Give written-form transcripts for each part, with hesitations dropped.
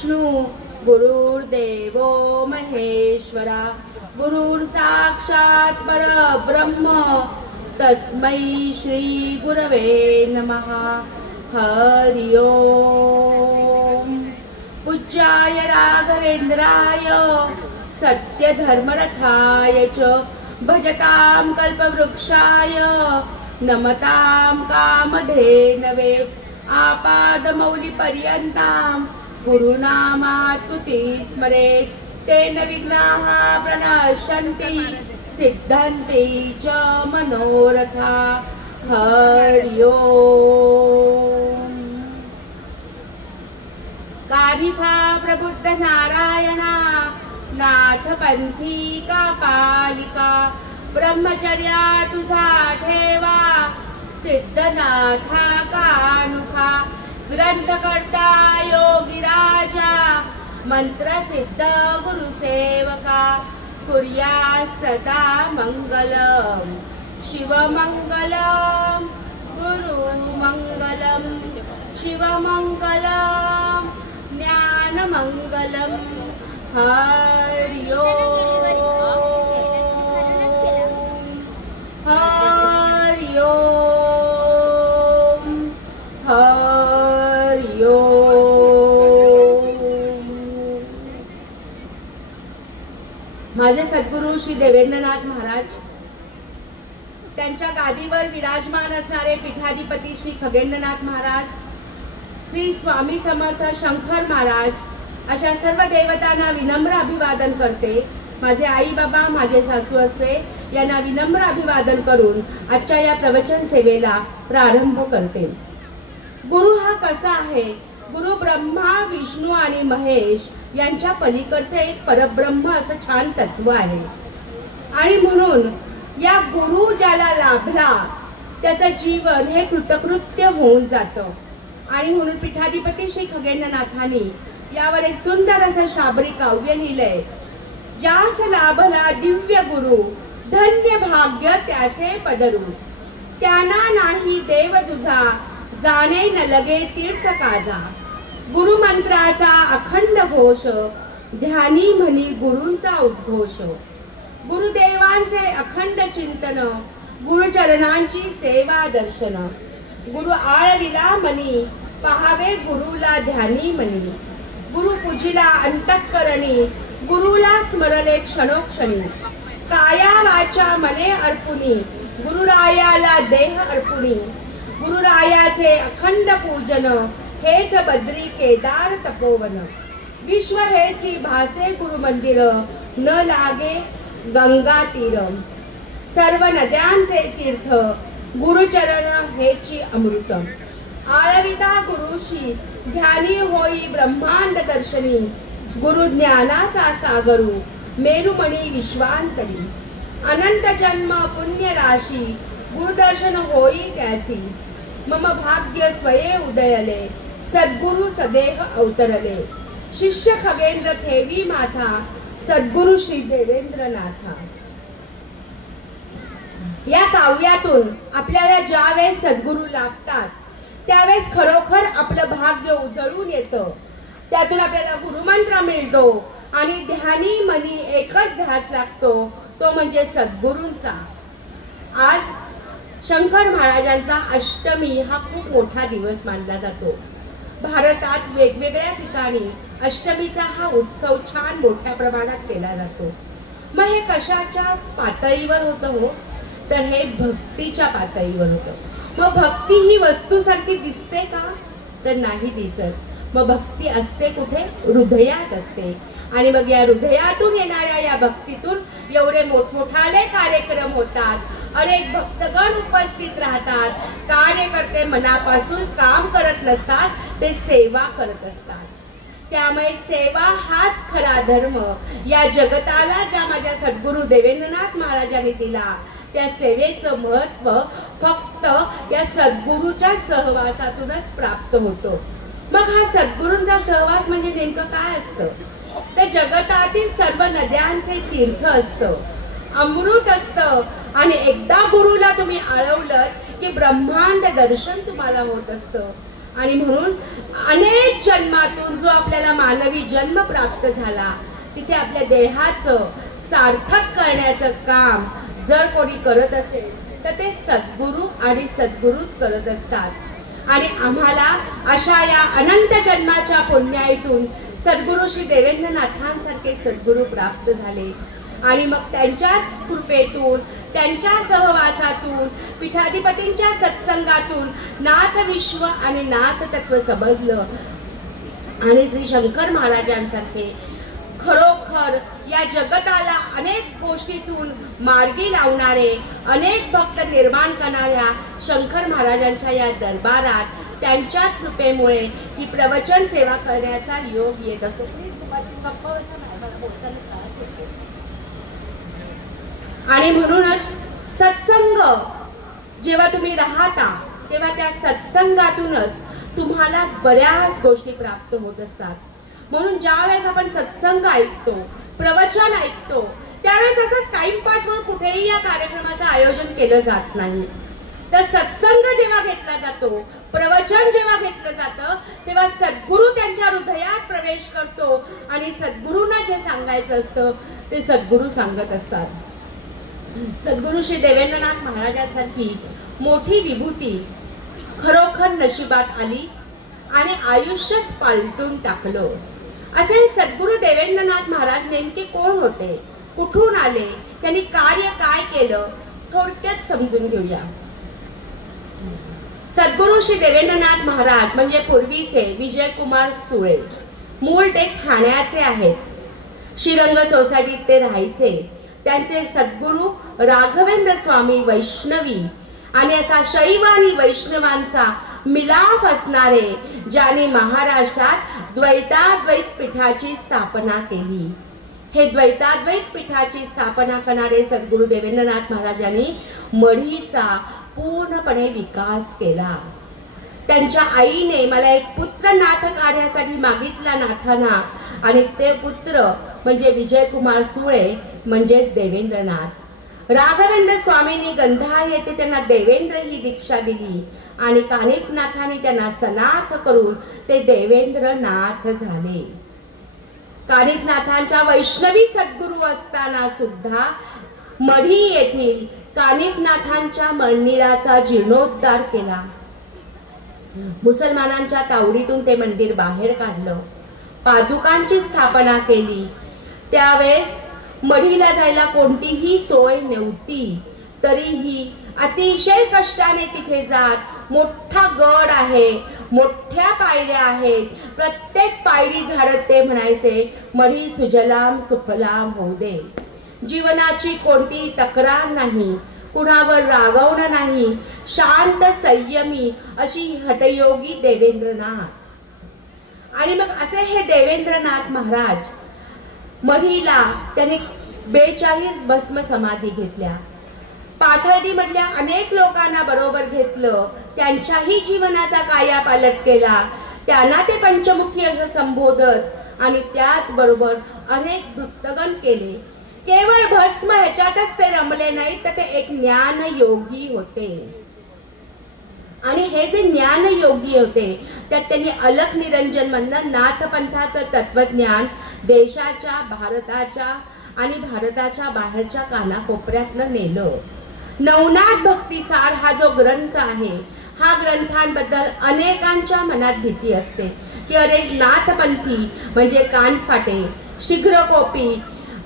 विष्णु गुरुर्देवो महेश्वरा गुरुर् साक्षात् परब्रह्म तस्मै श्री गुरवे नमः। हरि ओम। पूज्याय राघवेंद्राय सत्यधर्मरथाय च भजतां कल्पवृक्षाय नमतां कामधेनवे आपादमौलिपर्यन्तां गुरुनामास्तुति स्मरेत् तेन विघ्नाः प्रणश्यन्ति सिद्धन्ति च मनोरथा। हरि ओम। कानिफा प्रबुद्ध नारायणा नाथ पंथी का पालिका ब्रह्मचर्या तुझा ठेवा सिद्धनाथा कानुखा ग्रंथकर्ता योगी राजा मंत्र सिद्ध गुरुसेवका कुर्या सदा मंगलम शिवमंगलम गुरुमंगलम शिवमंगलम ज्ञानमंगलम। हरि ओम हरि ओम हरि ओम। माझे सद्गुरू श्री देवेंद्रनाथ महाराज, त्यांच्या गादीवर विराजमान असणारे पीठाधिपती श्री खगेंद्रनाथ महाराज, श्री स्वामी समर्थ शंकर महाराज, अशा सर्व देवतांना विनम्र अभिवादन करते। माझे आई बाबा, माझे सासू असते यांना विनम्र अभिवादन करून आजच्या या प्रवचन सेवेला प्रारंभ करते। गुरु हा कसा आहे? गुरु ब्रह्मा विष्णू आणि महेश यांच्या पलीकडचे एक परब्रह्म असं छान तत्व आहे। आणि म्हणून या गुरु ज्याला लाभला त्याचं जीवन हे कृतकृत्य होऊन जातं। आणि म्हणून पीठाधिपती श्री खगेंद्रनाथांनी यावर एक सुंदर असं शाबरी काव्य लिहिलंय। यास लाभला दिव्य गुरु धन्य भाग्य त्याचे पदरू त्यांना नाही देव तुझा जाणे न लगे तीर्थ काजा। गुरु मंत्राचा अखंड घोष ध्यानी म्हणी गुरूंचा उद्घोष। गुरुदेवांचे अखंड चिंतन गुरुचरणांची सेवा दर्शन। गुरु आळविला मनी पहावे गुरुला ध्यानी मनी। गुरु पूजिला अंतःकरणी गुरुला स्मरले क्षणोक्षणी। काया वाचा मने अर्पुनी गुरुरायाला देह अर्पुनी। गुरुरायाचे अखंड पूजन हेच बद्री केदार तपोवन। विश्व हेची भासे गुरु मंदिर न लागे गंगा तीर। सर्व नद्यांचे तीर्थ गुरुचरण हेची अमृत। आळविता गुरुशी ध्यानी होई ब्रह्मांड दर्शनी। गुरु ज्ञानाचा सागरू मेरुमणी विश्वांतरी। अनंत जन्म पुण्य राशी गुरुदर्शन होई त्यासी। मम भाग्य स्वये उदयले सद्गुरु सदेह अवतरले। शिष्य खगेंद्र ठेवी माथा सद्गुरु श्री देवेंद्रनाथा। या काव्यातून आपल्याला ज्यावेळेस सद्गुरु लाभतात त्यावेळेस खरोखर आपलं भाग्य उजळून येतं। त्यातून आपल्याला गुरुमंत्र मिळतो आणि ध्यानी मनी एकच ध्यास लागतो, तो म्हणजे सद्गुरूंचा। आज शंकर महाराजांचा अष्टमी हा खूप मोठा दिवस मानला जातो। भारतात वेगवेगळ्या ठिकाणी अष्टमीचा हा उत्सव छान मोठ्या प्रमाणात केला जातो। मग हे कशाच्या पातळीवर होतं हो? तर हे भक्तीच्या पातळीवर होतं। मग भक्ती ही वस्तूसारखी दिसते का? तर नाही दिसत। मग भक्ती असते कुठे? हृदयात असते। आणि मग या हृदयातून येणाऱ्या या भक्तीतून एवढे मोठमोठाले कार्यक्रम होतात। अनेक भक्तगण उपस्थित राहतात। कार्यकर्ते मनापासून काम करत नसतात, ते सेवा करत असतात। त्यामुळे सेवा हाच खरा धर्म या जगताला ज्या माझ्या सद्गुरू देवेंद्रनाथ महाराजांनी दिला, त्या सेवेचं महत्व फक्त या सद्गुरूच्या सहवासातूनच प्राप्त होतो। मग हा सद्गुरूंचा सहवास म्हणजे नेमकं काय असतं? तर जगतातील सर्व नद्यांचे तीर्थ असतं, अमृत असतं। आणि एकदा गुरुला तुम्ही आळवलं की ब्रह्मांड दर्शन तुम्हाला होत असतं। आणि म्हणून अनेक जन्मातून जो आपल्याला मानवी जन्म प्राप्त झाला तिथे आपल्या देहाचं सार्थक करण्याचं काम जर कोणी करत असेल तर ते सद्गुरू आणि सद्गुरूच करत असतात। आणि आम्हाला अशा या अनंत जन्माच्या पुण्याईतून सद्गुरू श्री देवेंद्रनाथांसारखे सद्गुरू प्राप्त झाले आणि मग त्यांच्याच कृपेतून त्यांच्या सहवासातून पीठाधिपतींच्या सत्संगातून नाथ विश्व आणि नाथ तत्व समजलं आणि श्री शंकर महाराजांसारखे खरोखर या जगताला अनेक गोष्टीतून मार्गी लावणारे अनेक भक्त निर्माण करणाऱ्या शंकर महाराजांच्या या दरबारात त्यांच्याच कृपेमुळे ही प्रवचन सेवा करण्याचा योग येत असतो। आणि म्हणूनच सत्संग जेव्हा तुम्ही राहता तेव्हा त्या सत्संगातूनच तुम्हाला बऱ्याच गोष्टी प्राप्त होत असतात। म्हणून ज्यावेळेस आपण सत्संग ऐकतो प्रवचन ऐकतो त्यावेळेस असंच टाइमपास म्हणून कुठेही या कार्यक्रमाचं आयोजन केलं जात नाही। तर सत्संग जेव्हा घेतला जातो प्रवचन जेव्हा घेतलं जातं तेव्हा सद्गुरू त्यांच्या हृदयात प्रवेश करतो आणि सद्गुरूंना जे सांगायचं असतं ते सद्गुरू सांगत असतात। सद्गुरू श्री देवेंद्रनाथ महाराजांसारखी मोठी विभूती खरोखर नशिबात आली आणि आयुष्यच पालटून टाकलं। असे सद्गुरू देवेंद्रनाथ महाराज नेमके कोण होते, कुठून आले, त्यांनी कार्य काय केलं, थोडक्यात समजून घेऊया। सद्गुरू श्री देवेंद्रनाथ महाराज म्हणजे पूर्वीचे विजयकुमार सुळे, मूळ ते ठाण्याचे आहेत। श्रीरंग सोसायटीत ते राहायचे। त्यांचे सद्गुरू राघवेंद्र स्वामी वैष्णवी आणि असा शैव आणि वैष्णवांचा मिलाफ असणारे ज्यांनी महाराष्ट्रात द्वैताद्वैत पीठाची स्थापना केली। हे द्वैताद्वैत पीठाची स्थापना करणारे सद्गुरू देवेंद्रनाथ महाराजांनी मढीचा पूर्णपणे विकास केला। त्यांच्या आईने मला एक पुत्र नाथ कार्यासाठी मागितला नाथांना आणि ते पुत्र म्हणजे विजयकुमार सुळे म्हणजेच देवेंद्रनाथ। राघवेंद्र स्वामींनी गंधार येथे त्यांना देवेंद्र ही दीक्षा दिली आणि कानिफनाथांनी त्यांना सनाथ करून ते देवेंद्रनाथ झाले। कानिफनाथांच्या वैष्णवी सद्गुरू असताना सुद्धा मढी येथील कानिफनाथांच्या मंदिराचा जीर्णोद्धार केला। मुसलमानांच्या तावडीतून ते मंदिर बाहेर काढलं, पादुकांची स्थापना केली। त्यावेळेस मढीला जायला कोणतीही सोय नव्हती, तरीही अतिशय कष्टाने तिथे जात मोठा गड आहे, मोठ्या पायऱ्या आहेत, प्रत्येक पायरी झाडत ते म्हणायचे मढी सुजलाम सुफलाम होऊ दे। जीवनाची कोणतीही तक्रार नाही, कुणावर रागवणं नाही, शांत संयमी अशी हठयोगी देवेंद्रनाथ। आणि मग असे हे देवेंद्रनाथ महाराज मढीला त्याने 42 भस्म समाधी घेतल्या। पाथर्डी मधल्या अनेक लोकांना बरोबर घेतलं, त्यांच्याही जीवनाचा कायापालट केला, त्यांना ते पंचमुखी असं संबोधत आणि त्याच बरोबर अनेक भक्तगण केले। केवळ भस्म ह्याच्यातच ते रमले नाही तर ते एक ज्ञान योगी होते आणि हे जे ज्ञान योगी होते त्यात त्यांनी अलख निरंजन मधनं नाथपंथाचं तत्वज्ञान देशाच्या भारताच्या आणि भारताच्या बाहेरच्या कानाकोपऱ्यातनं नेलं। नवनाथ भक्तिसार हा जो ग्रंथ आहे, हा ग्रंथांबद्दल अनेकांच्या मनात भीती असते की अरे नाथपंथी म्हणजे कानफाटे, शीघ्रकोपी,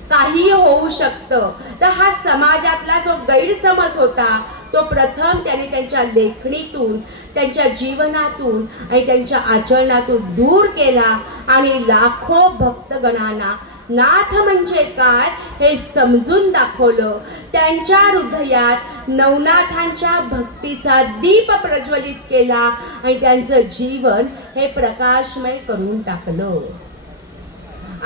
काही होऊ शकतं। तर हा समाजातला जो गैरसमज होता तो प्रथम त्याने त्यांच्या लेखणीतून, त्यांच्या जीवनातून आणि त्यांच्या आचरणातून दूर केला आणि लाखो भक्तगणांना नाथ म्हणजे काय हे समजून दाखवलं। त्यांच्या हृदयात नवनाथांच्या भक्तीचा दीप प्रज्वलित केला आणि त्यांचं जीवन हे प्रकाशमय करून टाकलं।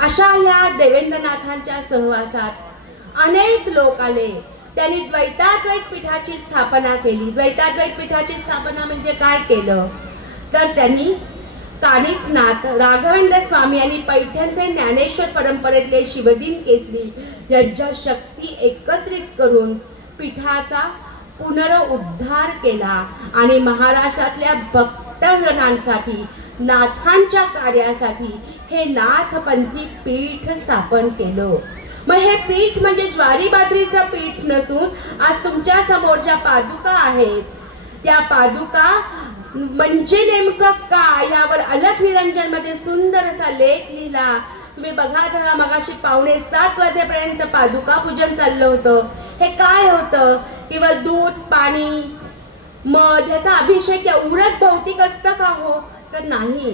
अशा या देवेंद्रनाथांच्या सहवासात अनेक लोक आले। त्यांनी द्वैताद्वैत पीठाची स्थापना केली। द्वैताद्वैत पीठाची स्थापना म्हणजे काय केलं तर त्यांनी कानिफनाथ, राघवेंद्र स्वामी आणि पैठणचे ज्ञानेश्वर परंपरेतले शिवदीन केसरी यांच्या शक्ती एकत्रित करून पीठाचा पुनरुद्धार केला आणि महाराष्ट्रातल्या भक्तजनांसाठी नाथांच्या कार्यासाठी हे नाथपंथी पीठ स्थापन केलं. मग हे पीठ म्हणजे ज्वारी बाजरीचं पीठ नसून आज तुमच्या समोरच्या पादुका आहेत, त्या पादुका म्हणजे नेमकं काय यावर अलख निरंजन मध्ये सुंदर असा लेख लिहिला. तुम्ही बघा जरा, मगाशी 6:45 वाजेपर्यंत पादुका पूजन चाललं होतं. हे काय होतं? केवळ दूध, पाणी, मध ह्याचा अभिषेक एवढंच भौतिक असतं का हो? तर नाही.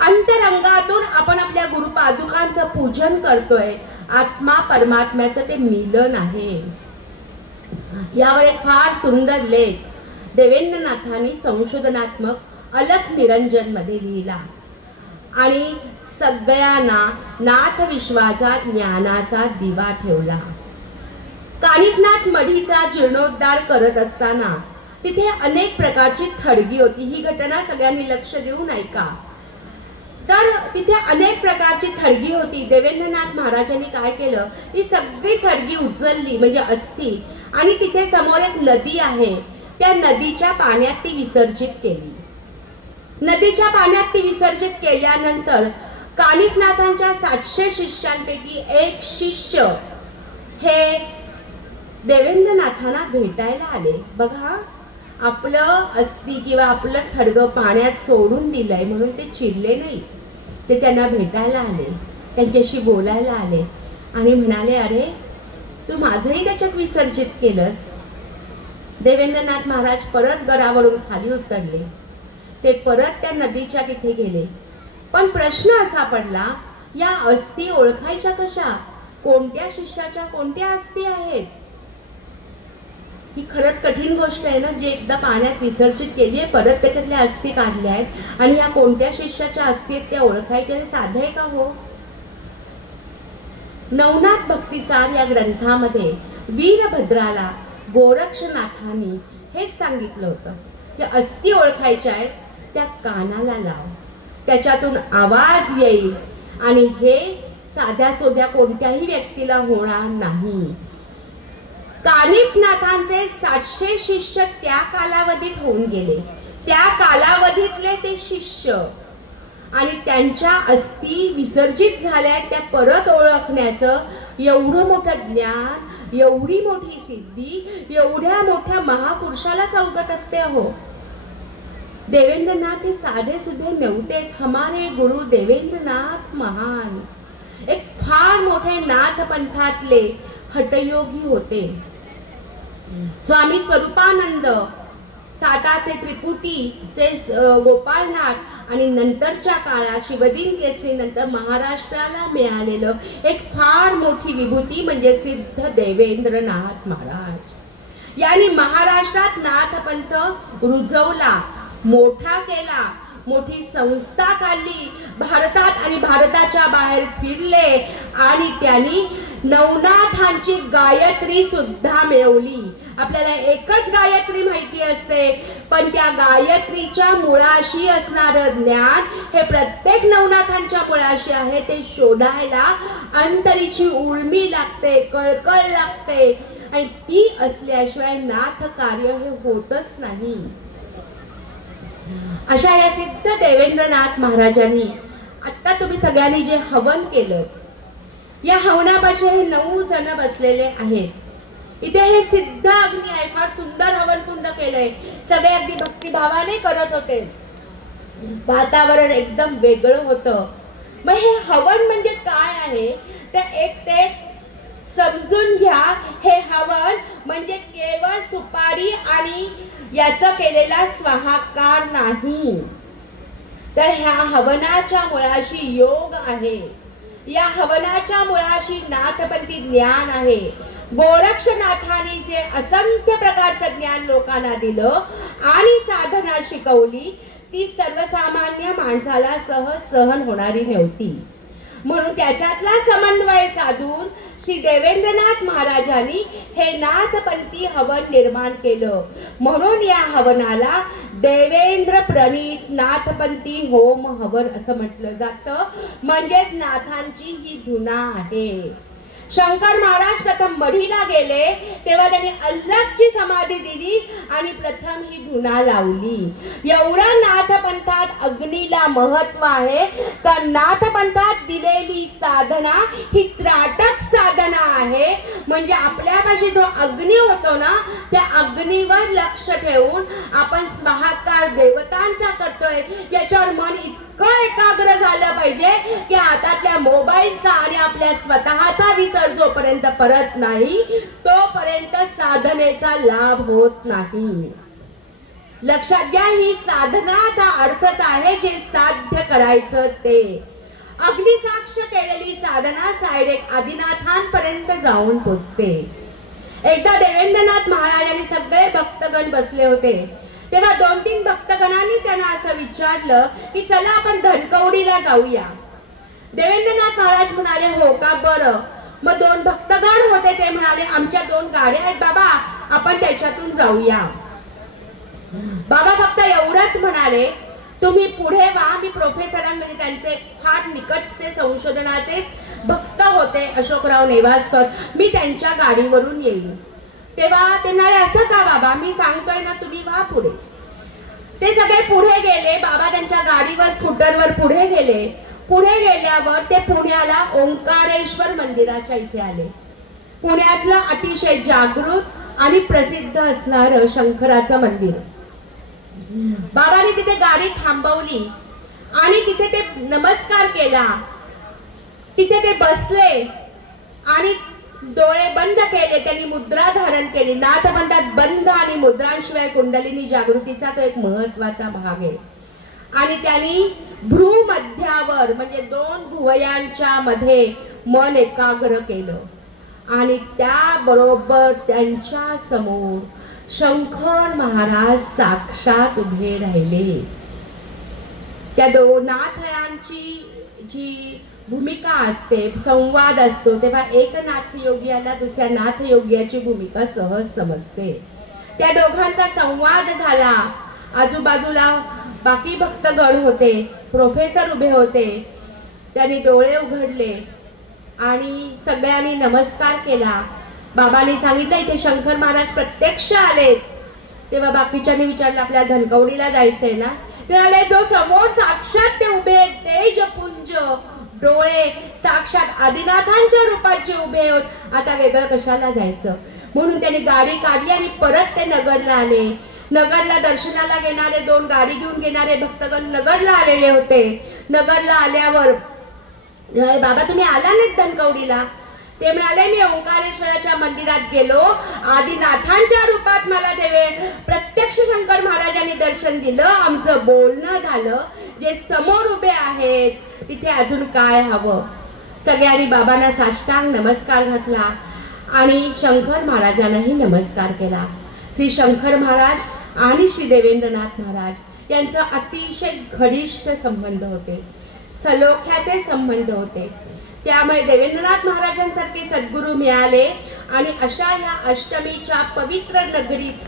अंतरंगातून आपण आपल्या गुरुपादुकांचं पूजन करतोय. आत्मा परमात्म्याचं ते मिलन आहे. यावर एक फार सुंदर लेख देवेंद्रनाथांनी संशोधनात्मक अलख निरंजन मध्ये लिहिला आणि सगळ्यांना नाथ विश्वाचा ज्ञानाचा दिवा ठेवला. कानिफनाथ मढीचा जीर्णोद्धार करत असताना तिथे अनेक प्रकारची थडगी होती. ही घटना सगळ्यांनी लक्ष देऊन ऐका. तर तिथे अनेक प्रकारची थडगी होती. देवेंद्रनाथ महाराजांनी काय केलं, ती सगळी थडगी उचलली म्हणजे अस्थी, आणि तिथे समोर एक नदी आहे, त्या नदीच्या पाण्यात ती विसर्जित केली. नदीच्या पाण्यात ती विसर्जित केल्यानंतर कानिफनाथांच्या 700 शिष्यांपैकी एक शिष्य हे देवेंद्रनाथांना भेटायला आले. बघा, आपलं अस्थी किंवा आपलं थडगं पाण्यात सोडून दिलंय म्हणून ते चिडले नाही. ते त्यांना भेटायला आले, त्यांच्याशी बोलायला आले आणि म्हणाले, अरे तू माझंही त्याच्यात विसर्जित केलंस. देवेंद्रनाथ महाराज परत गडावरून खाली उतरले. ते परत त्या नदीच्या तिथे गेले. पण प्रश्न असा पडला, या अस्थी ओळखायच्या कशा? कोणत्या शिष्याच्या कोणत्या अस्थी आहेत? ही खरंच कठीण गोष्ट आहे ना, जे एकदा पाण्यात विसर्जित केली आहे, परत त्याच्यातल्या अस्थी काढल्या आहेत आणि या कोणत्या शिष्याच्या अस्थी आहेत त्या ओळखायच्या, हे साधं आहे का हो? नवनाथ भक्तिसार या ग्रंथामध्ये वीरभद्राला गोरक्षनाथांनी हेच सांगितलं होतं की अस्थी ओळखायच्या आहेत त्या कानाला लाव, त्याच्यातून आवाज येईल आणि हे साध्या सोध्या कोणत्याही व्यक्तीला होणार नाही. कानिफनाथांचे 700 शिष्य त्या कालावधीत होऊन गेले. त्या कालावधीतले ते शिष्य आणि त्यांच्या अस्थी विसर्जित झाल्या त्या परत ओळखण्याचं एवढं मोठं ज्ञान, एवढी मोठी सिद्धी एवढ्या मोठ्या महापुरुषालाच अवगत असते हो. देवेंद्रनाथ हे साधे सुधे नव्हतेच. हमारे गुरु देवेंद्रनाथ महान एक फार मोठे नाथ पंथातले हठयोगी होते. स्वामी स्वरूपानंद, साताचे त्रिपुटीचे गोपाळनाथ आणि नंतरच्या काळात शिवदीन केसरी नंतर महाराष्ट्राला मिळालेलं एक फार मोठी विभूती म्हणजे सिद्ध देवेंद्रनाथ महाराज यांनी महाराष्ट्रात नाथपंथ रुजवला, मोठा केला, मोठी संस्था काढली, भारतात आणि भारताच्या बाहेर फिरले आणि त्यांनी नवनाथांची गायत्री सुद्धा मिळवली. आपल्याला एकच गायत्री माहिती असते, पण त्या गायत्रीच्या मुळाशी असणारं ज्ञान हे प्रत्येक नवनाथांच्या मुळाशी आहे. ते शोधायला अंतरीची उर्मी लागते, कळकळ लागते आणि ती असल्याशिवाय नाथ कार्य हे होतच नाही. अशा या सिद्ध देवेंद्रनाथ महाराजांनी आता तुम्ही सगळ्यांनी जे हवन केलं, या हवनापाशी हे 9 जण बसलेले आहेत. इथे हे सिद्ध अग्नी आहे, फार सुंदर हवन कुंड केलंय, सगळे अगदी भक्तिभावाने करत होते, वातावरण एकदम वेगळं होतं. मग हे हवन म्हणजे काय आहे ते समजून घ्या. हे हवन म्हणजे केवळ सुपारी आणि याचा केलेला स्वाहाकार नाही, तर ह्या हवनाच्या मुळाशी योग आहे. या हवनाच्या मुळाशी नाथपंथी ज्ञान आहे. गोरक्षनाथांनी जे असंख्य प्रकारचं ज्ञान लोकांना दिलं आणि साधना शिकवली, ती सर्वसामान्य माणसाला सहज सहन होणारी नव्हती. म्हणून त्याच्यातला समन्वय साधून श्री देवेंद्रनाथ महाराजांनी हे नाथपंथी हवन निर्माण केलं. म्हणून या हवनाला देवेंद्र प्रणीत नाथपंथी होम हवन असं म्हटलं जातं. म्हणजेच नाथांची ही धुना आहे. शंकर महाराज प्रथम मढीला गेले तेव्हा त्यांनी अल्लाहची समाधी दिली आणि प्रथम ही धुना लावली। एवढा नाथपंथात अग्नीला महत्व आहे का नाथपंथात दिलेली साधना ही त्राटक साधना आहे। म्हणजे आपल्यापाशी जो अग्नी होतो ना त्या अग्नीवर लक्ष ठेवून आपण स्वाहाकार देवतांचा करतोय याच्यावर मन इतकं एकाग्र झालं पाहिजे की हातातल्या मोबाईलचा आणि आपल्या स्वतःचा विसर जोपर्यंत परत नाही तोपर्यंत साधनेचा लाभ होत नाही। लक्षात घ्या, ही साधनाचा अर्थच आहे जे साध्य करायचं ते। अग्निसाक्ष केलेली साधना डायरेक्ट आदिनाथांपर्यंत जाऊन पोचते। एकदा देवेंद्रनाथ महाराजांनी सगळे भक्तगण बसले होते तेव्हा 2-3 भक्तगणांनी त्यांना असं विचारलं की चला आपण धनकवडीला जाऊया। देवेंद्रनाथ महाराज म्हणाले हो का बरं। मग 2 भक्तगण होते ते म्हणाले आमच्या 2 गाड्या आहेत बाबा, आपण त्याच्यातून जाऊया। बाबा फक्त एवढंच म्हणाले तुम्ही पुढे वा, मी प्रोफेसरांमध्ये त्यांचे फार निकटचे संशोधनाचे भक्त होते अशोकराव नेवासकर, मी त्यांच्या गाडीवरून येईल। तेव्हा ते म्हणाले असं का बाबा, मी सांगतोय ना तुम्ही वा पुढे। ते सगळे पुढे गेले। बाबा त्यांच्या गाडीवर स्कूटरवर पुढे गेले। पुढे गेल्यावर ते पुण्याला ओंकारेश्वर मंदिराच्या इथे आले। पुण्यातलं अतिशय जागृत आणि प्रसिद्ध असणारं शंकराचं मंदिर। बाबांनी तिथे गाडी थांबवली आणि तिथे ते नमस्कार केला। तिथे ते बसले आणि डोळे बंद केले, त्यांनी मुद्रा धारण केली। नाथपंथात बंद आणि मुद्रांशिवाय कुंडलिनी जागृतीचा तो एक महत्वाचा भाग आहे। आणि त्यांनी भ्रूमध्यावर म्हणजे 2 भुवयांच्या मध्ये मन एकाग्र केलं आणि त्याबरोबर त्यांच्या समोर शंकर महाराज साक्षात उभे राहिले। त्या नाथयांची जी भूमिका असते, संवाद असतो, तेव्हा एक नाथयोग्याला दुसऱ्या नाथयोग्याची भूमिका सहज समजते। त्या दोघांचा संवाद झाला। आजूबाजूला बाकी भक्तगण होते, प्रोफेसर उभे होते। त्यांनी डोळे उघडले आणि सगळ्यांनी नमस्कार केला। बाबांनी सांगितलं इथे शंकर महाराज प्रत्यक्ष आलेत। तेव्हा बाकीच्यांनी विचारलं आपल्याला धनकवडीला जायचंय ना? ते आले जो समोर साक्षात ते उभे तेजपुंज डोळे साक्षात आदिनाथांच्या रूपाचे उभे होत, आता वेगळं कशाला जायचं म्हणून त्यांनी गाडी काढली आणि परत ते नगरला आले। नगरला दर्शनाला घेणारे 2 गाडी घेऊन घेणारे भक्तगण नगरला आलेले होते। नगरला आल्यावर बाबा तुम्ही आला नाहीत धनकवडीला? ते म्हणाले मी ओंकारेश्वराच्या मंदिरात गेलो, आदिनाथांच्या रूपात मला देवे प्रत्यक्ष शंकर महाराजांनी दर्शन दिलं, आमचं बोलणं झालं, जे समोर उभे आहेत तिथे अजून काय हवं? सगळ्यांनी बाबांना साष्टांग नमस्कार घातला आणि शंकर महाराजांनाही नमस्कार केला। श्री शंकर महाराज आणि श्री देवेंद्रनाथ महाराज यांचा अतिशय घनिष्ठ संबंध होते, सलोख्याचे संबंध होते। त्यामुळे देवेंद्रनाथ महाराजांसारखे सद्गुरू मिळाले आणि अशा या अष्टमीच्या पवित्र नगरीत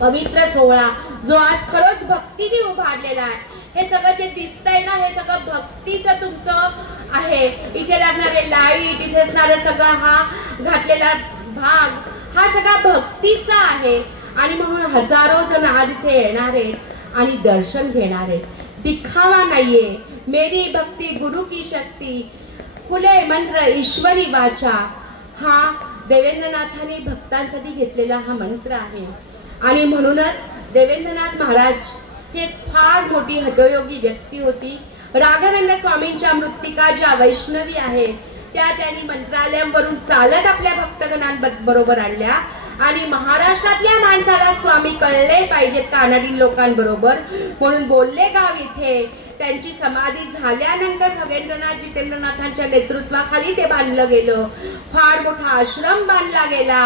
पवित्र सोहळा जो आज खरंच भक्तीने उभारलेला आहे, हे सगळं जे दिसतंय ना हे सगळं भक्तीचं तुमचं आहे। इथे लागणारे लाईट, इथे असणारा सगळा हा घातलेला भाग हा सगळा भक्तीचा आहे आणि म्हणून हजारो जण आज इथे येणार आहेत आणि दर्शन घेणार आहेत। दिखावा नाहीये, मेरी भक्ती गुरु की शक्ती, फुले मंत्र ईश्वरी वाचा, हा देवेंद्रनाथांनी भक्तांसाठी घेतलेला हा मंत्र आहे। आणि म्हणूनच देवेंद्रनाथ महाराज ही एक फार मोठी हठयोगी व्यक्ती होती। राघवेंद्र स्वामींच्या मृत्तिका ज्या वैष्णवी आहेत त्या त्यांनी मंत्रालयावरून चालत आपल्या भक्तगणांबरोबर आणल्या आणि महाराष्ट्रातल्या माणसाला स्वामी कळले पाहिजेत कानडी लोकांबरोबर म्हणून बोलले गाव इथे त्यांची समाधी झाल्यानंतर खगेंद्रनाथ जितेंद्रनाथांच्या नेतृत्वाखाली ते बांधलं गेलं। फार मोठा आश्रम बांधला गेला।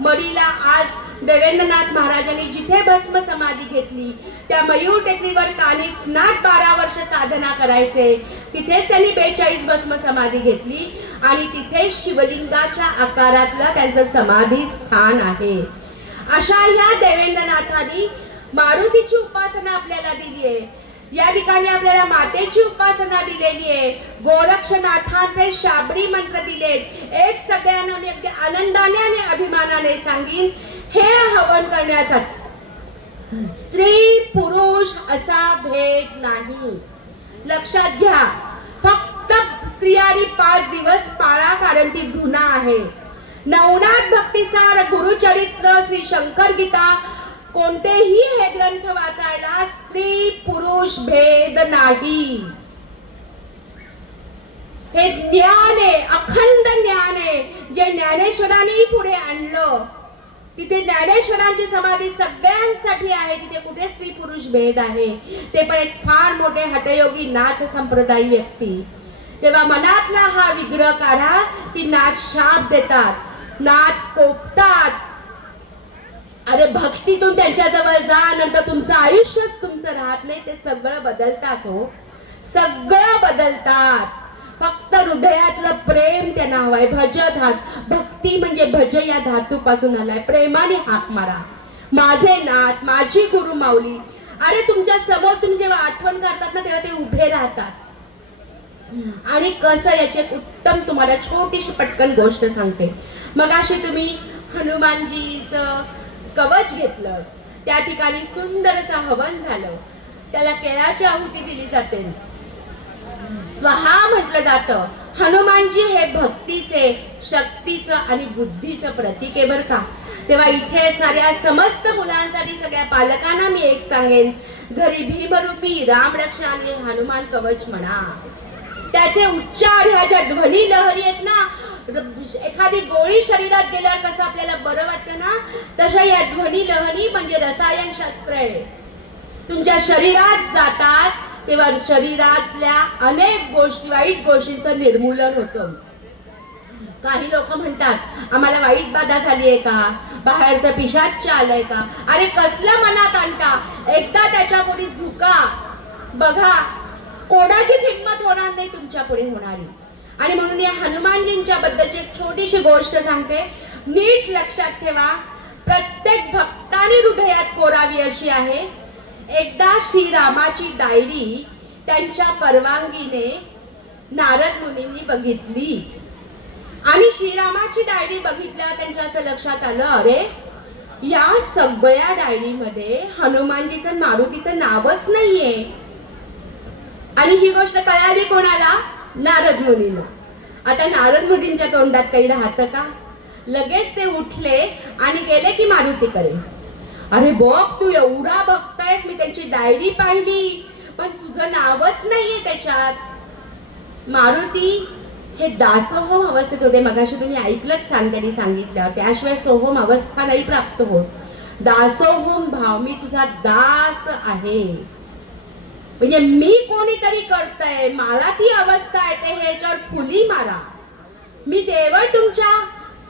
मडीला आज देवेंद्रनाथ महाराजांनी जिथे भस्म समाधी घेतली त्या मयूर टेकडीवर कानिफनाथ 12 वर्ष साधना करायचे, तिथेच त्यांनी 42 भस्म समाधी घेतली आणि तिथे शिवलिंगाच्या आकारातलं त्यांचं समाधी स्थान आहे। अशा ह्या देवेंद्रनाथांनी मारुतीची उपासना आपल्याला दिली आहे। या ठिकाणी आपल्याला मातेची उपासना दिलेली आहे, गोरक्षनाथांचे शाबरी मंत्र दिलेत। एक सगळ्यांना मी अगदी आनंदाने आणि अभिमानाने सांगीन, हे हवन करण्याचा स्त्री पुरुष असा भेद नाही, लक्षात घ्या। फक्त स्त्रियांनी 5 दिवस पाळा, कारण ती धुना आहे। नवनाथ भक्तिसार, गुरुचरित्र, श्री शंकर गीता, कोणतेही हे ग्रंथ वाचायला स्त्री पुरुष भेद नाही। हे ज्ञान आहे, अखंड ज्ञान आहे, जे ज्ञानेश्वरांनी पुढे आणलं। तिथे ज्ञानेश्वरांची समाधी सगळ्यांसाठी आहे, तिथे कुठे स्त्री पुरुष भेद आहे? ते पण एक फार मोठे हठयोगी नाथ संप्रदायी व्यक्ती। तेव्हा मनातला हा विग्रह काढा की नाथ शाप देतात, नाथ कोपतात। अरे भक्तीतून त्यांच्या जवळ जा, नंतर तुमचं आयुष्यच तुमचं राहत नाही, ते सगळं बदलतात हो, सगळं बदलतात। फक्त हृदयातलं प्रेम त्यांना हवंय। भज धात, भक्ती म्हणजे भज या धातूपासून आलाय, प्रेमाने हाक मारा, माझे नाथ, माझी गुरु माऊली। अरे तुमच्या समोर तुम्ही जेव्हा आठवण करतात ना, तेव्हा ते उभे राहतात। आणि कसं, याची एक उत्तम तुम्हाला छोटीशी पटकन गोष्ट सांगते। मगाशी तुम्ही हनुमानजीचं कवच घेतलं, त्या ठिकाणी सुंदर असं हवन झालं, त्याला केळाची आहुती दिली जाते, स्वहा म्हटलं जातं। हनुमानजी हे भक्तीचे, शक्तीचं आणि बुद्धीचं प्रतीक आहे बरं का। तेव्हा इथे असणाऱ्या समस्त मुलांसाठी, सगळ्या पालकांना मी एक सांगेन, घरी भीमरूपी राम रक्षा आणि हनुमान कवच म्हणा। त्याचे उच्चार, ह्या ज्या ध्वनी लहरी आहेत ना, एखादी गोळी शरीरात गेल्यावर कसं आपल्याला बरं वाटतं ना, तशा या ध्वनी लहरी म्हणजे रसायन शास्त्र आहे। तुमच्या शरीरात जातात तेव्हा शरीरातल्या अनेक गोष्टी, वाईट गोष्टींचं निर्मूलन होतं। काही लोक म्हणतात आम्हाला वाईट बाधा झाली आहे का, बाहेरचं पिशाच आलंय का? अरे कसलं मनात आणता, एकदा त्याच्या पुढे झुका, बघा कोणाची हिंमत होणार नाही तुमच्या पुढे होणारी। आणि म्हणून या हनुमानजींच्या बद्दलची एक छोटीशी गोष्ट सांगते, नीट लक्षात ठेवा, प्रत्येक भक्ताने हृदयात कोरावी अशी आहे। एकदा श्रीरामाची डायरी त्यांच्या परवानगीने नारद मुनींनी बघितली, आणि श्रीरामाची डायरी बघितल्यावर त्यांच्या असं लक्षात आलं, अरे या सगळ्या डायरीमध्ये हनुमानजीचं, मारुतीचं नावच नाहीये। आणि ही गोष्ट कळाली कोणाला? नारद मुनींना। आता नारद मुनींच्या तोंडात काही राहतं का? लगेच ते उठले आणि गेले की मारुतीकडे, अरे बघ तू एवढा बघतायस, मी त्यांची डायरी पाहिली पण तुझं नावच नाहीये त्याच्यात। मारुती हे दासोहम अवस्थेत होते, मगाशी तुम्ही ऐकलंच, सांगताना सांगितलं, त्याशिवाय सोहम अवस्था नाही प्राप्त होत। दासोहम भाव, मी तुझा दास आहे, म्हणजे मी कोणीतरी करतय, मला ती अवस्था येते, ह्याच्यावर फुली मारा। मी देवळ तुमच्या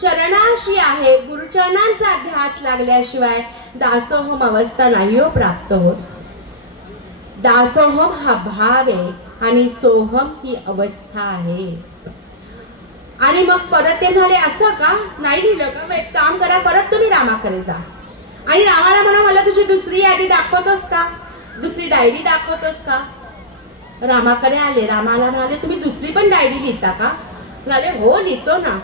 चरणाशी आहे, गुरुचरणांचा ध्यास लागल्याशिवाय दासोहम अवस्था नाही हो प्राप्त होत। दासोहम हा भाव आहे आणि सोहम ही अवस्था आहे। आणि मग परत ते म्हणाले, असं का? नाही लिहिलं का? एक काम करा, परत तुम्ही रामाकडे जा आणि रामाला म्हणा, मला तुझी दुसरी यादी दाखवतोस का, दुसरी डायरी दाखवतोस का? रामाकडे आले, रामाला म्हणाले, तुम्ही दुसरी पण डायरी लिहिता का? म्हणाले, हो लिहितो ना।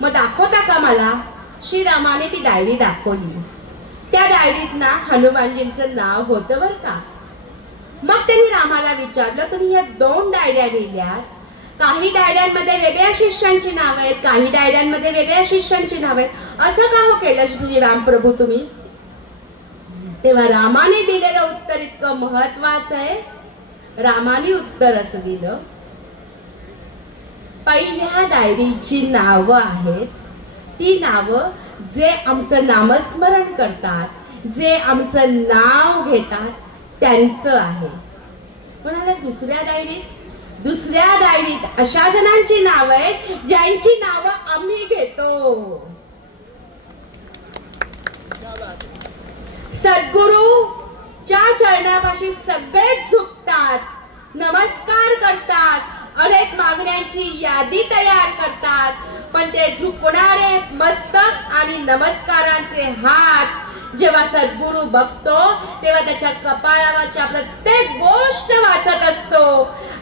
मग दाखवता का मला? श्रीरामाने ती डायरी दाखवली, त्या डायरीत ना हनुमानजींचं नाव होतं बर का। मग त्यांनी रामाला विचारलं, तुम्ही या 2 डायऱ्या लिहिल्यात, काही डायऱ्यांमध्ये वेगळ्या शिष्यांची नाव आहेत, काही डायऱ्यांमध्ये वेगळ्या शिष्यांची नाव आहेत, असं का हो केलं श्री राम प्रभू तुम्ही? तेव्हा रामाने दिलेलं उत्तर इतकं महत्वाचं आहे। रामाने उत्तर असं दिलं, पहिल्या डायरीची नावं आहेत, ती नावं जे आमचं नामस्मरण करतात, जे आमचं नाव घेतात त्यांचं आहे। म्हणाले दुसऱ्या डायरीत अशा जणांची नावं आहेत ज्यांची नावं आम्ही घेतो। सद्गुरूच्या चरणापाशी सगळेच झुकतात, नमस्कार करतात, अनेक मागण्यांची यादी तयार करतात, पण ते झुकणारे मस्तक आणि नमस्कारांचे हात जेव्हा सद्गुरू बघतो तेव्हा त्याच्या कपाळावरच्या प्रत्येक गोष्ट वाचत असतो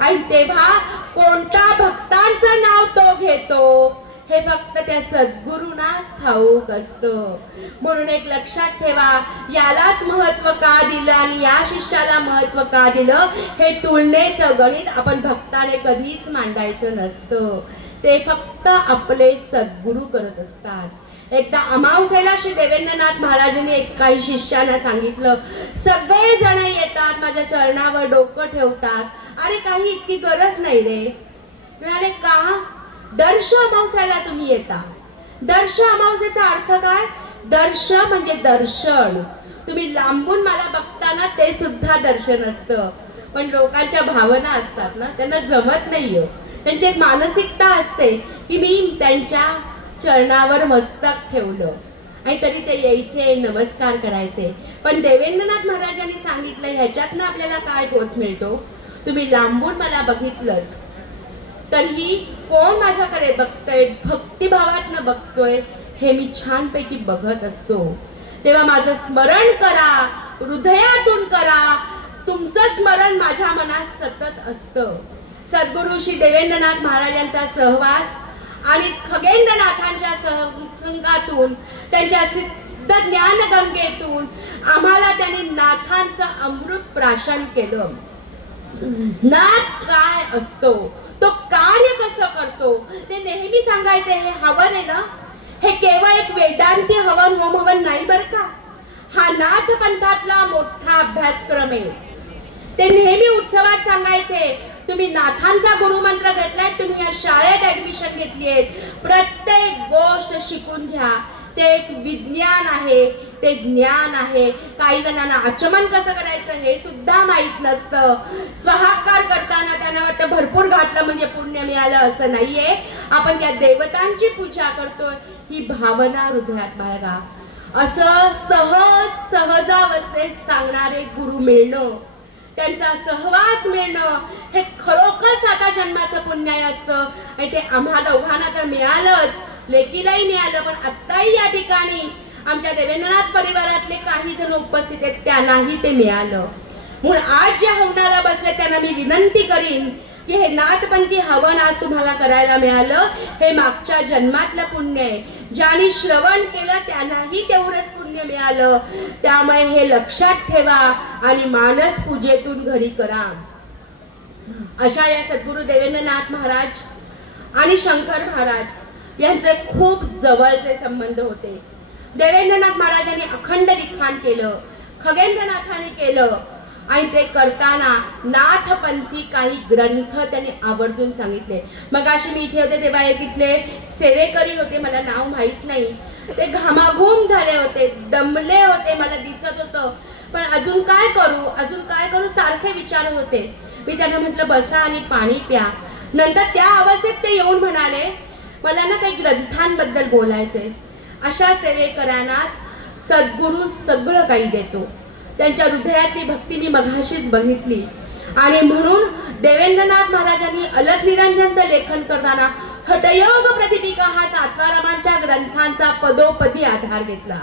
आणि तेव्हा कोणत्या भक्तांचं नाव तो घेतो हे फक्त त्या सद्गुरूंनाच ठाऊक असतं. म्हणून एक लक्षात ठेवा, यालाच महत्व का दिलं आणि या शिष्याला महत्व का दिलं, हे तुलनेचं गणित आपण भक्ताने कधीच मांडायचं नसतं. ते फक्त आपले सद्गुरू करत असतात. एकदा अमावस्येला श्री देवेंद्रनाथ महाराजांनी काही शिष्यांना सांगितलं, सगळे जण येतात माझ्या चरणावर डोकं ठेवतात, अरे काही इतकी गरज नाही रे. म्हणाले का? दर्श अमावस्याला तुम्ही येता. दर्श अमावस्येचा अर्थ काय? दर्श म्हणजे दर्शन. तुम्ही लांबून मला बघताना ते सुद्धा दर्शन असतं. पण लोकांच्या भावना असतात ना, त्यांना जमत नाहीये. त्यांची एक मानसिकता असते की मी त्यांच्या चरणावर मस्तक ठेवलं आणि तरी ते यायचे, नमस्कार करायचे. पण देवेंद्रनाथ महाराजांनी सांगितलं, ह्याच्यातनं आपल्याला काय बोध मिळतो? तुम्ही लांबून मला बघितलं तरीही कोण माझ्याकडे बघतोय, भक्तिभावातनं बघतोय हे मी छानपैकी बघत असतो. तेव्हा माझं स्मरण करा, हृदयातून करा. तुमचं स्मरण माझ्या मनात सतत असतं. सद्गुरू श्री देवेंद्रनाथ महाराजांचा सहवास आणि खगेंद्रनाथांच्या संगातून, त्यांच्या सिद्ध ज्ञान गंगेतून आम्हाला त्यांनी नाथांचं अमृत प्राशन केलं. नाथ काय असतो, तो कार्य कसं करतो ते नेहमी सांगायचे. हे हवन आहे ना, हे केवळ एक वेदांती हवन, होम हवन नाही बर का. हा नाथ पंथातला मोठा अभ्यासक्रम आहे. ते नेहमी उत्सवात सांगायचे, तुम्ही नाथांचा गुरुमंत्र घेतलाय, तुम्ही या शाळेत ऍडमिशन घेतलीये, प्रत्येक गोष्ट शिकून घ्या. ते एक विज्ञान आहे, ते ज्ञान आहे. काही जणांना आचमन कसं करायचं हे सुद्धा माहित नसतं. स्वहाकार करताना त्यांना वाटतं भरपूर घातलं म्हणजे पुण्य मिळालं, असं नाहीये. आपण त्या देवतांची पूजा करतोय ही भावना हृदयात बाळगा. असं सहज सहजावस्थेत सांगणारे गुरु मिळणं, त्यांचा सहवास मिळणं हे खरोखर 7 जन्माचं पुण्य असतं. आणि ते आम्हा दोघांना तर मिळालंच, लेकीलाही मिळालं, पण आत्ताही या ठिकाणी आमच्या देवेंद्रनाथ परिवारातले काही जण उपस्थित आहेत, त्यांनाही ते मिळालं. म्हणून आज ज्या हवनाला बसले त्यांना मी विनंती करीन की हे नाथपंथी हवन आज तुम्हाला करायला मिळालं, हे मागच्या जन्मातलं पुण्य आहे. ज्यांनी श्रवण केलं त्यांनाही तेवढंच पुण्य मिळालं. त्यामुळे हे लक्षात ठेवा आणि मानस पूजेतून घरी करा. अशा या सद्गुरू देवेंद्रनाथ महाराज आणि शंकर महाराज यांचे खूप जवळचे संबंध होते. देवेंद्रनाथ महाराजांनी अखंड लिखाण केलं, खगेंद्रनाथाने केलं आणि ते करताना नाथपंथी काही ग्रंथ त्यांनी आवर्जून सांगितले. मगाशी मी इथे होते तेव्हा एक इथले सेवेकरी होते, मला नाव माहित नाही, ते घामाघूम झाले होते, दमले होते, मला दिसत होतं. पण अजून काय करू सारखे विचार होते. मी त्यांना म्हटलं बसा आणि पाणी प्या. नंतर त्या अवस्थेत ते येऊन म्हणाले, मला ना काही ग्रंथांबद्दल बोलायचंय. अशा सेवेकरांनाच सद्गुरू सगळं काही देतो. त्यांच्या हृदयातली भक्ती मी मघाशीच बघितली. आणि म्हणून देवेंद्रनाथ महाराजांनी अलग निरंजनचं लेखन करताना हठयोग प्रतिपिका हा सातवारामांच्या ग्रंथांचा पदोपदी आधार घेतला.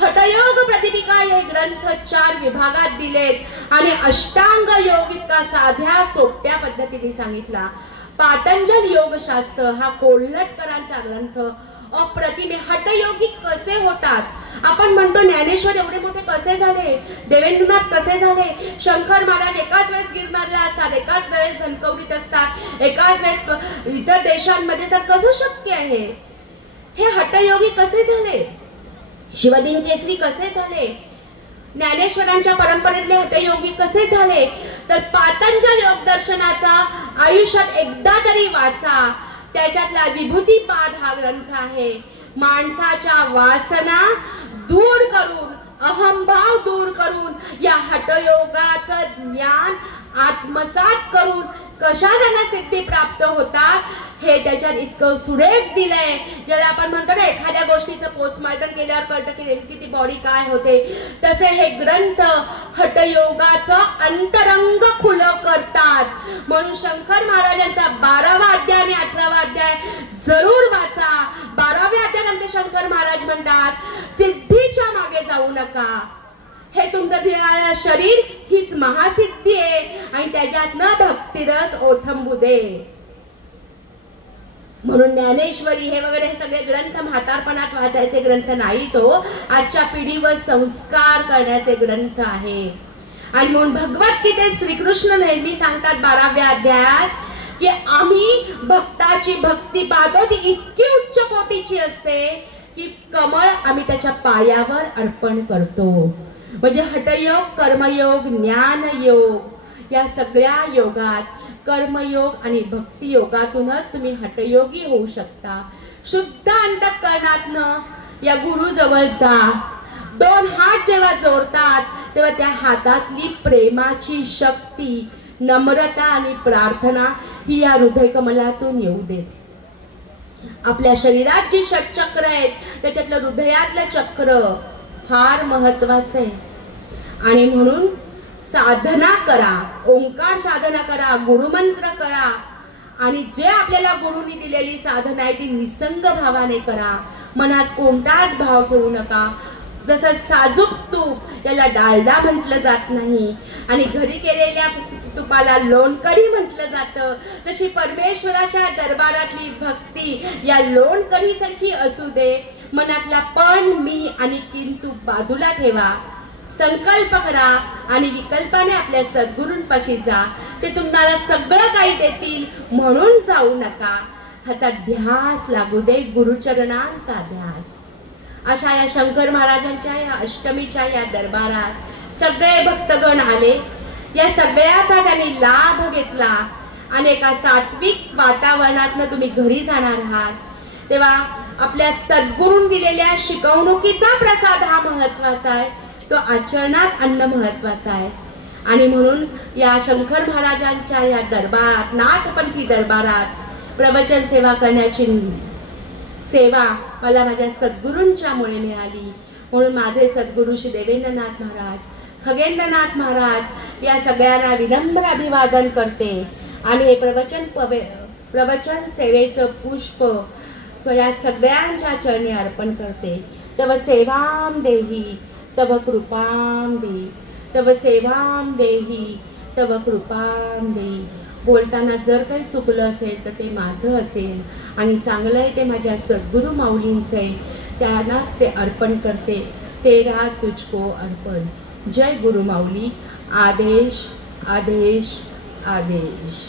हठयोग प्रतिपिका हे ग्रंथ 4 विभागात दिलेत आणि अष्टांग योग इतका साध्या सोप्या पद्धतीने सांगितला. पातंजल योगशास्त्र हा कोल्हटकरांचा ग्रंथ अप्रतिम. हठयोगी कसे होतात? आपण म्हणतो ज्ञानेश्वर एवढे मोठे कसे झाले, देवेंद्रनाथ कसे झाले, शंकर महाराज एकाच वेळेस गिरनारला असतात, एकाच वेळेस धनकवडीत असतात, एकाच वेळेस इतर देशांमध्ये तर कसं शक्य आहे? हे हठयोगी कसे झाले? शिवदिन केसरी कसे झाले? ज्ञानेश्वरांच्या परंपरेतले हठयोगी कसे झाले? तर पातंजल योग दर्शनाचा आयुष्यात एकदा तरी वाचा. त्याच्यातला विभूतीपाद हा ग्रंथ आहे. माणसाच्या वासना दूर करून, अहंभाव दूर करून या हठयोगाचं ज्ञान आत्मसात करून कशा त्यांना सिद्धी प्राप्त होतात हे त्याच्यात इतकं सुरेख दिलंय. ज्याला आपण म्हणतो ना एखाद्या गोष्टीचं पोस्टमॉर्टम केल्यावर कळतं की नेमकी ती बॉडी काय होते, तसे हे ग्रंथ हठयोगाचं अंतरंग खुलं करतात. म्हणून शंकर महाराजांचा 12वा अध्याय आणि 18वा अध्याय जरूर वाचा. 12व्या अध्यायात आमचे शंकर महाराज म्हणतात सिद्धीच्या मागे जाऊ नका. हे तुमचं दिलेलं शरीर हीच महासिद्धी आहे आणि त्याच्यात न भक्तिरस ओथंबू दे. म्हणून ज्ञानेश्वरी हे वगैरे हे सगळे ग्रंथ म्हातारपणात वाचायचे ग्रंथ नाही, तो आजच्या पिढीवर संस्कार करण्याचे ग्रंथ आहे. आणि म्हणून भगवद्गीतेत श्रीकृष्ण नेहमी सांगतात 12व्या अध्यायात की आम्ही भक्ताची भक्ती पाहतो ती इतकी उच्च कोटीची असते की कमळ आम्ही त्याच्या पायावर अर्पण करतो. म्हणजे हठयोग, कर्मयोग, ज्ञानयोग या सगळ्या योगात कर्मयोग आणि भक्ती योगातूनच तुम्ही हठयोगी होऊ शकता. शुद्ध अंतःकरणातनं या गुरु जवळ जा. 2 हात जेव्हा जोडतात तेव्हा त्या हातातली प्रेमाची शक्ती, नम्रता आणि प्रार्थना ही या हृदय कमलातून येऊ दे. आपल्या शरीरात जी षटचक्र आहेत त्याच्यातलं हृदयातलं चक्र फार महत्वाचं आहे. आणि म्हणून साधना करा, ओंकार साधना करा, गुरुमंत्र करा आणि जे आपल्याला गुरुनी दिलेली साधना आहे ती निसंग भावाने करा. मनात कोणताच भाव ठेवू नका. जसं साजूक तूप याला डालडा म्हटलं जात नाही आणि घरी केलेल्या तुपाला लोणकढी म्हटलं जातं, तशी परमेश्वराच्या दरबारातली भक्ती या लोणकढी सारखी असू दे. मनातला पण, मी आणि किंतु बाजूला ठेवा. संकल्प करा आणि विकल्पाने आपल्या सद्गुरूंपाशी जा. ते तुम्हाला सगळं काही देतील म्हणून जाऊ नका. ह्याचा ध्यास लागू दे, गुरुचरणांचा ध्यास. अशा या शंकर महाराजांच्या या अष्टमीच्या या दरबारात सगळे भक्तगण आले. या सगळ्याचा त्यांनी लाभ घेतला आणि एका सात्विक वातावरणातनं तुम्ही घरी जाणार आहात. तेव्हा आपल्या सद्गुरूंनी दिलेल्या शिकवणुकीचा प्रसाद हा महत्वाचा आहे, तो आचरणात आणणं महत्वाचं आहे. आणि म्हणून या शंकर महाराजांच्या या दरबारात, नाथपंथी दरबारात प्रवचन सेवा करण्याची सेवा मला माझ्या सद्गुरूंच्या मुळे मिळाली. म्हणून माझे सद्गुरू श्री देवेंद्रनाथ महाराज, खगेंद्रनाथ महाराज या सगळ्यांना विनम्र अभिवादन करते आणि हे प्रवचन सेवेचं पुष्प या सगळ्यांच्या चरणी अर्पण करते. तव सेवाम देही तव कृपाम देही, तव सेवाम देही तव कृपाम देही. बोलताना जर काही चुकलं असेल तर ते माझं असेल आणि चांगलं आहे ते माझ्या सद्गुरू माऊलींचं आहे, त्यांनाच ते अर्पण करते. तेरा तुझको अर्पण. जय गुरु माऊली. आदेश आदेश आदेश.